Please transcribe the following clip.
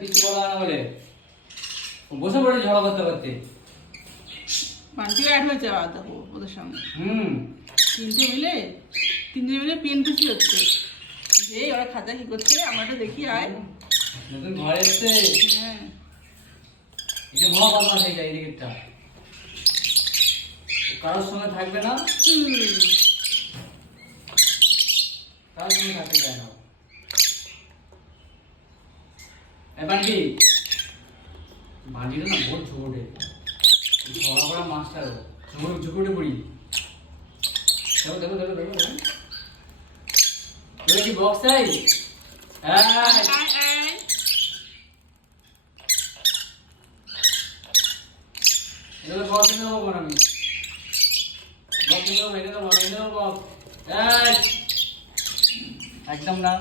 কিছু বলা না বলে বসে পড়ে ঝগড়া করতে করতে। বান্টিও অ্যাড হয়েছে আবার দেখো ওদের সঙ্গে। তিনটে মিলে পেন খুশি হচ্ছে যে ওরা খাতা কি করছে আমরা তো দেখি আয় নতুন ঘরে এসছে। হ্যাঁ এটা মহা বদমাশ হয়ে যায় এই দিকটা, কারোর সঙ্গে থাকবে না, কারোর সঙ্গে থাকতে চায় না। বান্টি বান্টিটা না বহুত ঝুঁকোটে, ঝগড়া করা মাস্টার ঝুঁকোটে পড়ি। দেখো দেখো দেখো দেখো দেখো কি বক্স চাই? এটা বক্স কিনে দেবো আমি, বক্স কিনে দেবো, এটা তো বক্স একদম না।